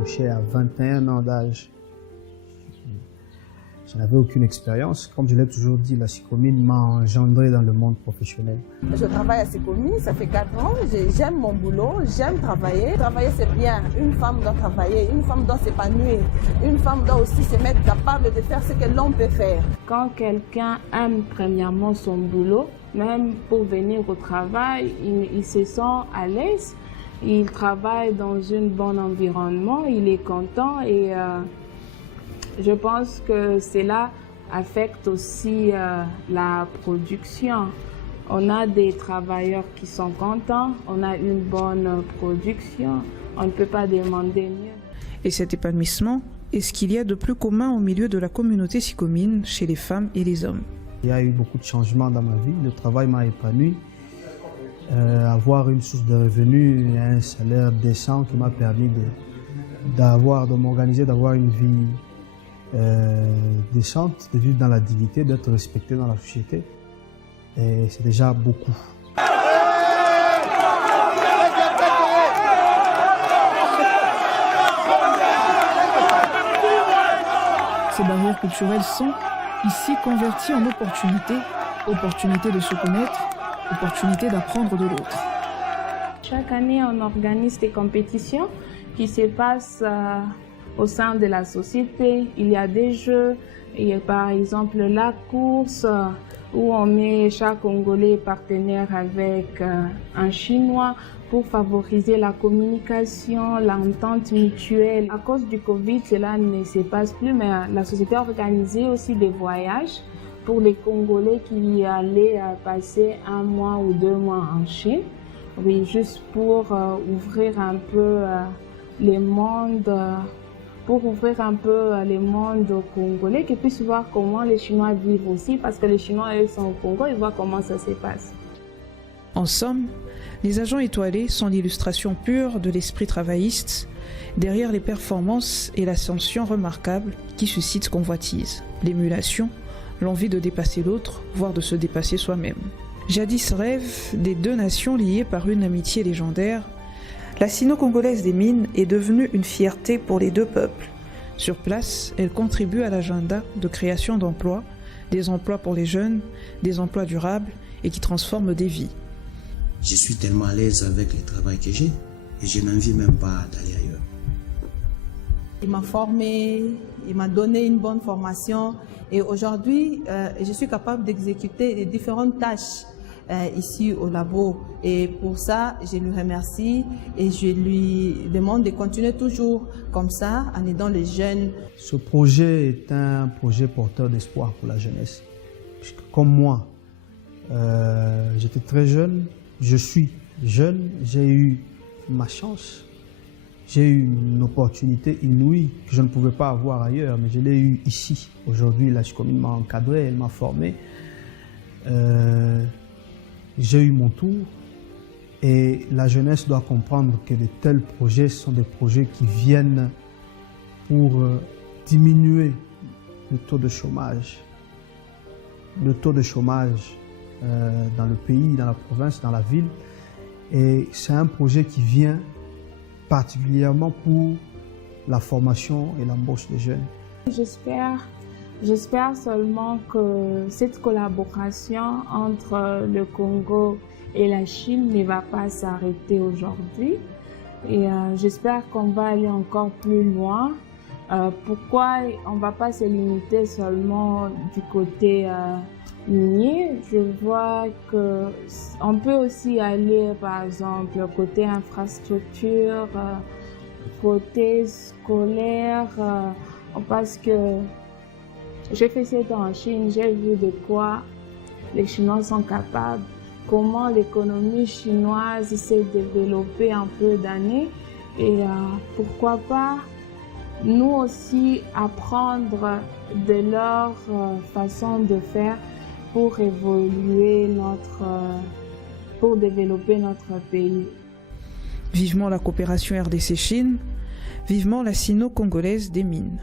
embauché à 21 ans d'âge. Je n'avais aucune expérience. Comme je l'ai toujours dit, la Sicomine m'a engendré dans le monde professionnel. Je travaille à Sicomine, ça fait 4 ans. J'aime mon boulot, j'aime travailler. Travailler, c'est bien. Une femme doit travailler, une femme doit s'épanouir. Une femme doit aussi se mettre capable de faire ce que l'homme peut faire. Quand quelqu'un aime premièrement son boulot, même pour venir au travail, il se sent à l'aise. Il travaille dans un bon environnement, il est content et je pense que cela affecte aussi la production. On a des travailleurs qui sont contents, on a une bonne production, on ne peut pas demander mieux. Et cet épanouissement est ce qu'il y a de plus commun au milieu de la communauté sicomine chez les femmes et les hommes. Il y a eu beaucoup de changements dans ma vie, le travail m'a épanoui. Avoir une source de revenus et un salaire décent qui m'a permis de m'organiser, d'avoir une vie décente, de vivre dans la dignité, d'être respecté dans la société. Et c'est déjà beaucoup. Ces barrières culturelles sont ici converties en opportunités, opportunités de se connaître, opportunités d'apprendre de l'autre. Chaque année, on organise des compétitions qui se passent au sein de la société. Il y a des jeux, il y a par exemple la course où on met chaque Congolais partenaire avec un Chinois pour favoriser la communication, l'entente mutuelle. À cause du Covid, cela ne se passe plus, mais la société a organisé aussi des voyages pour les Congolais qui allaient passer 1 mois ou 2 mois en Chine. Oui, juste pour ouvrir un peu les mondes, pour ouvrir un peu les mondes congolais, qu'ils puissent voir comment les Chinois vivent aussi, parce que les Chinois, eux, sont au Congo, ils voient comment ça se passe. En somme, les agents étoilés sont l'illustration pure de l'esprit travailliste, derrière les performances et l'ascension remarquable qui suscitent convoitise, l'émulation, l'envie de dépasser l'autre, voire de se dépasser soi-même. Jadis rêve des 2 nations liées par une amitié légendaire, la sino-congolaise des mines est devenue une fierté pour les 2 peuples. Sur place, elle contribue à l'agenda de création d'emplois, des emplois pour les jeunes, des emplois durables et qui transforment des vies. Je suis tellement à l'aise avec le travail que j'ai et je n'envie même pas d'aller ailleurs. Il m'a formé, il m'a donné une bonne formation et aujourd'hui, je suis capable d'exécuter les différentes tâches ici au labo. Et pour ça, je lui remercie et je lui demande de continuer toujours comme ça en aidant les jeunes. Ce projet est un projet porteur d'espoir pour la jeunesse. Puisque comme moi, j'étais très jeune, je suis jeune, j'ai eu ma chance. J'ai eu une opportunité inouïe que je ne pouvais pas avoir ailleurs, mais je l'ai eue ici. Aujourd'hui, la Sicomine m'a encadré, elle m'a formé. J'ai eu mon tour et la jeunesse doit comprendre que de tels projets sont des projets qui viennent pour diminuer le taux de chômage. Le taux de chômage dans le pays, dans la province, dans la ville. Et c'est un projet qui vient particulièrement pour la formation et l'embauche des jeunes. J'espère seulement que cette collaboration entre le Congo et la Chine ne va pas s'arrêter aujourd'hui. Et j'espère qu'on va aller encore plus loin. Pourquoi on ne va pas se limiter seulement du côté minier? Je vois qu'on peut aussi aller, par exemple, côté infrastructure, côté scolaire, parce que j'ai fait 7 ans en Chine, j'ai vu de quoi les Chinois sont capables, comment l'économie chinoise s'est développée en peu d'années et pourquoi pas nous aussi apprendre de leur façon de faire pour évoluer pour développer notre pays. Vivement la coopération RDC-Chine, vivement la sino-congolaise des mines.